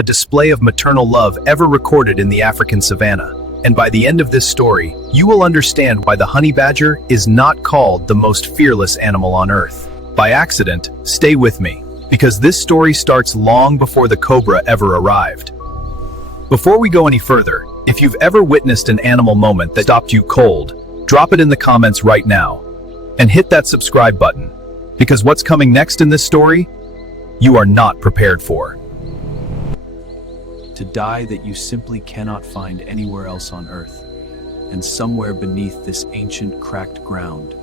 a display of maternal love ever recorded in the African savanna. And by the end of this story, you will understand why the honey badger is not called the most fearless animal on Earth. By accident, stay with me, because this story starts long before the cobra ever arrived. Before we go any further, if you've ever witnessed an animal moment that stopped you cold, drop it in the comments right now. And hit that subscribe button, because what's coming next in this story, you are not prepared for. To die that you simply cannot find anywhere else on Earth, and somewhere beneath this ancient cracked ground,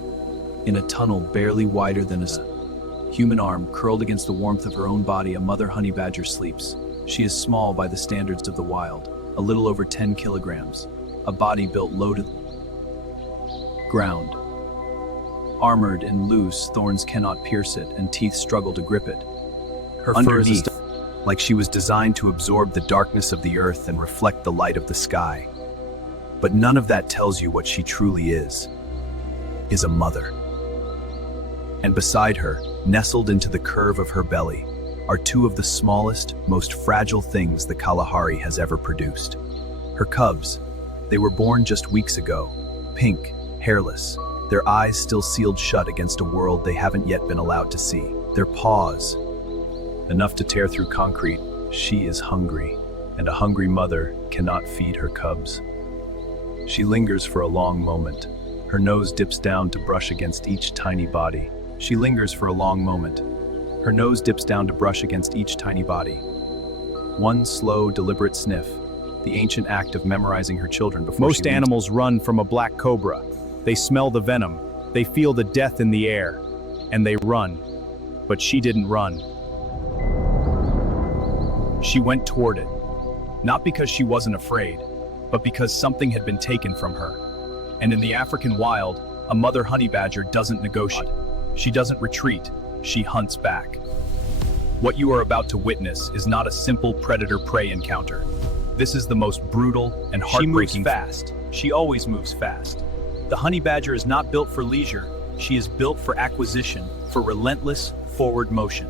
in a tunnel barely wider than a human arm curled against the warmth of her own body, a mother honey badger sleeps. She is small by the standards of the wild, a little over 10 kilograms, a body built low to the ground. Armored and loose, thorns cannot pierce it, and teeth struggle to grip it. Her fur is like she was designed to absorb the darkness of the earth and reflect the light of the sky. But none of that tells you what she truly is a mother. And beside her, nestled into the curve of her belly, are two of the smallest, most fragile things the Kalahari has ever produced. Her cubs, they were born just weeks ago, pink, hairless, their eyes still sealed shut against a world they haven't yet been allowed to see. Their paws, enough to tear through concrete. She is hungry, and a hungry mother cannot feed her cubs. She lingers for a long moment. Her nose dips down to brush against each tiny body. She lingers for a long moment. Her nose dips down to brush against each tiny body. One slow, deliberate sniff, the ancient act of memorizing her children before Most animals run from a black cobra. They smell the venom, they feel the death in the air, and they run. But she didn't run. She went toward it, not because she wasn't afraid, but because something had been taken from her. And in the African wild, a mother honey badger doesn't negotiate. She doesn't retreat, she hunts back. What you are about to witness is not a simple predator-prey encounter. This is the most brutal and heartbreaking. She moves fast. She always moves fast. The honey badger is not built for leisure. She is built for acquisition, for relentless forward motion.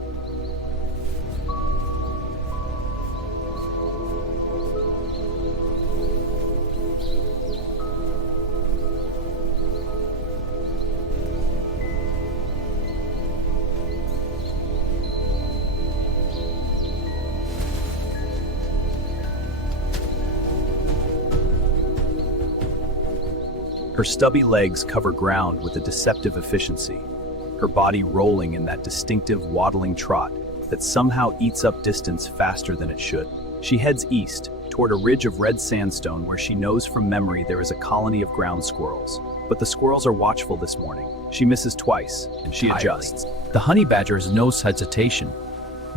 Her stubby legs cover ground with a deceptive efficiency, her body rolling in that distinctive waddling trot that somehow eats up distance faster than it should. She heads east, toward a ridge of red sandstone where she knows from memory there is a colony of ground squirrels. But the squirrels are watchful this morning. She misses twice, and she adjusts. The honey badger has no hesitation.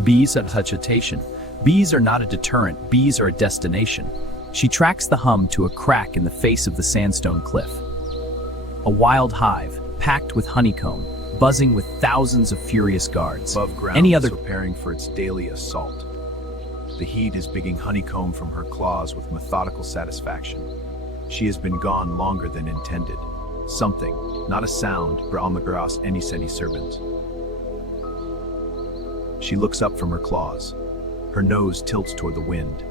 Bees have hesitation. Bees are not a deterrent, bees are a destination. She tracks the hum to a crack in the face of the sandstone cliff. A wild hive, packed with honeycomb, buzzing with thousands of furious guards. Above ground, preparing for its daily assault. The heat is bigging honeycomb from her claws with methodical satisfaction. She has been gone longer than intended. Something, not a sound, Brahmagras any servant. She looks up from her claws. Her nose tilts toward the wind.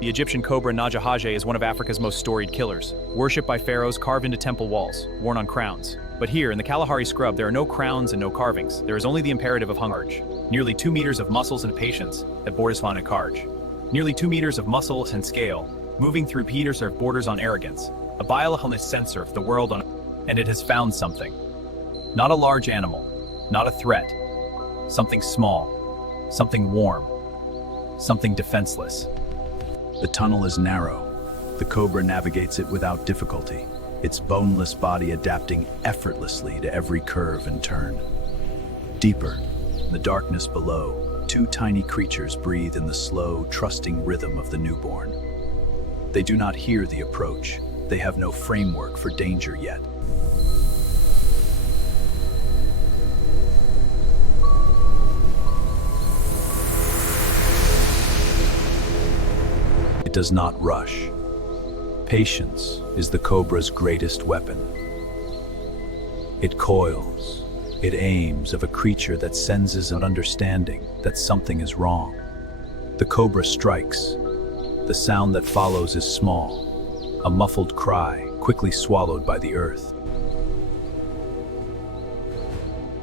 The Egyptian cobra Najahaje is one of Africa's most storied killers, worshipped by pharaohs, carved into temple walls, worn on crowns. But here, in the Kalahari scrub, there are no crowns and no carvings. There is only the imperative of hunger. Nearly 2 meters of muscles and patience at Bordesvan and Karj. Nearly 2 meters of muscles and scale, moving through Peters or borders on arrogance. A biologist sensor of the world on, and it has found something. Not a large animal, not a threat. Something small, something warm, something defenseless. The tunnel is narrow. The cobra navigates it without difficulty, its boneless body adapting effortlessly to every curve and turn. Deeper, in the darkness below, two tiny creatures breathe in the slow, trusting rhythm of the newborn. They do not hear the approach. They have no framework for danger yet. It does not rush. Patience is the cobra's greatest weapon. It coils, it aims of a creature that senses an understanding that something is wrong. The cobra strikes. The sound that follows is small, a muffled cry, quickly swallowed by the earth.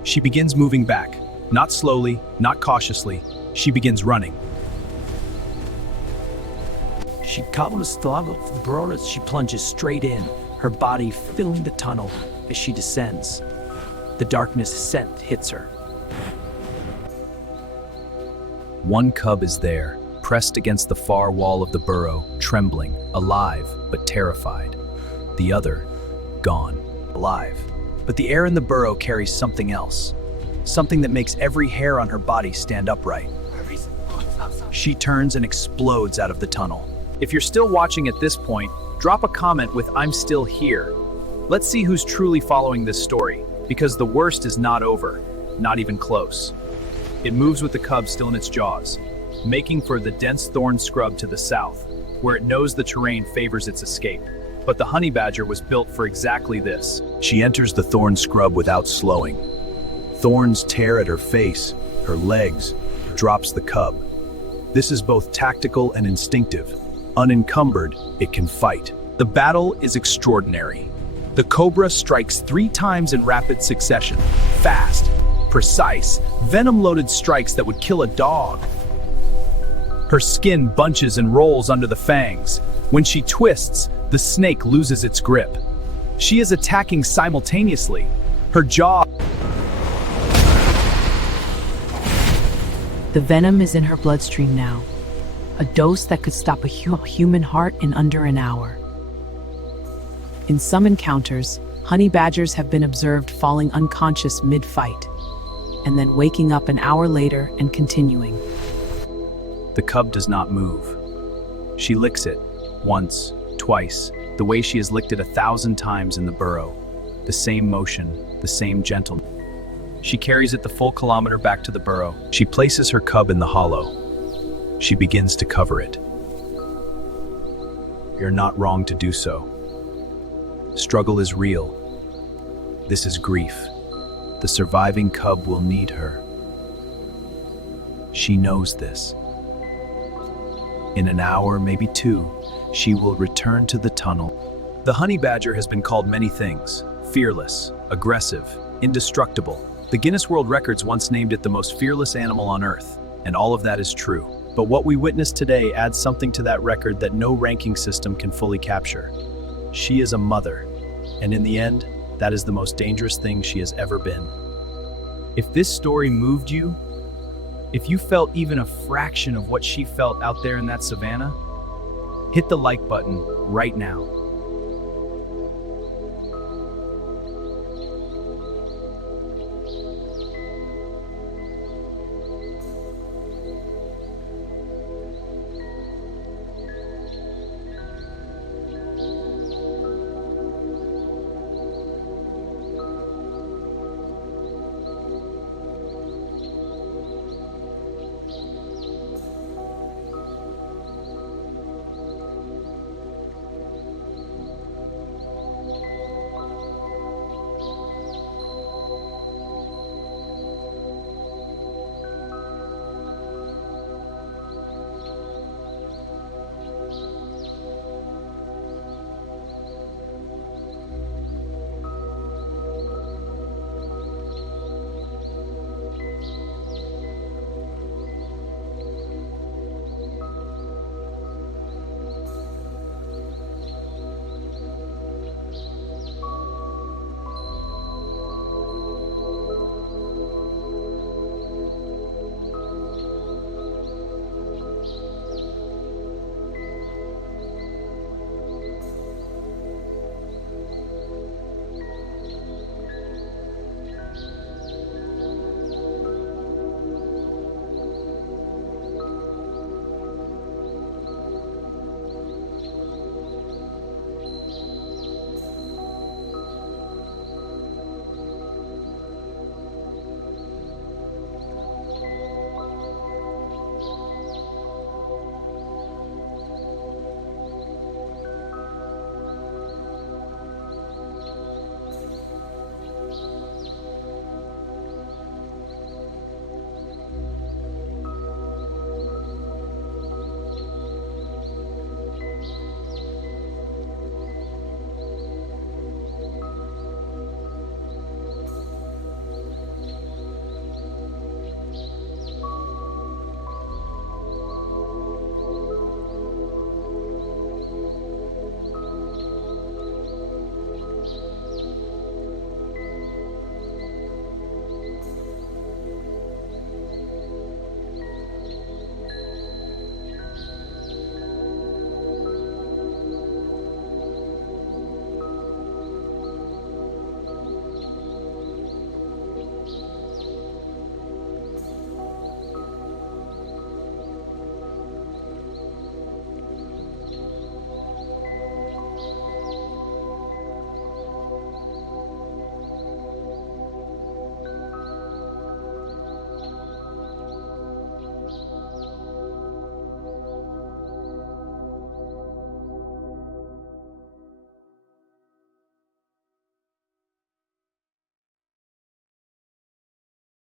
She begins moving back, not slowly, not cautiously. She begins running. She comes to the burrow as she plunges straight in, her body filling the tunnel as she descends. The darkness scent hits her. One cub is there, pressed against the far wall of the burrow, trembling, alive but terrified. The other, gone, alive. But the air in the burrow carries something else, something that makes every hair on her body stand upright. She turns and explodes out of the tunnel. If you're still watching at this point, drop a comment with "I'm still here." Let's see who's truly following this story, because the worst is not over, not even close. It moves with the cub still in its jaws, making for the dense thorn scrub to the south, where it knows the terrain favors its escape. But the honey badger was built for exactly this. She enters the thorn scrub without slowing. Thorns tear at her face, her legs, drops the cub. This is both tactical and instinctive. Unencumbered, it can fight. The battle is extraordinary. The cobra strikes 3 times in rapid succession. Fast, precise, venom-loaded strikes that would kill a dog. Her skin bunches and rolls under the fangs. When she twists, the snake loses its grip. She is attacking simultaneously. Her jaw. The venom is in her bloodstream now. A dose that could stop a human heart in under an hour. In some encounters, honey badgers have been observed falling unconscious mid-fight, and then waking up an hour later and continuing. The cub does not move. She licks it, once, twice, the way she has licked it 1,000 times in the burrow. The same motion, the same gentleness. She carries it the full kilometer back to the burrow. She places her cub in the hollow. She begins to cover it. You're not wrong to do so. Struggle is real. This is grief. The surviving cub will need her. She knows this. In an hour, maybe 2, she will return to the tunnel. The honey badger has been called many things: fearless, aggressive, indestructible. The Guinness World Records once named it the most fearless animal on Earth, and all of that is true. But what we witnessed today adds something to that record that no ranking system can fully capture. She is a mother, and in the end, that is the most dangerous thing she has ever been. If this story moved you, if you felt even a fraction of what she felt out there in that savannah, hit the like button right now.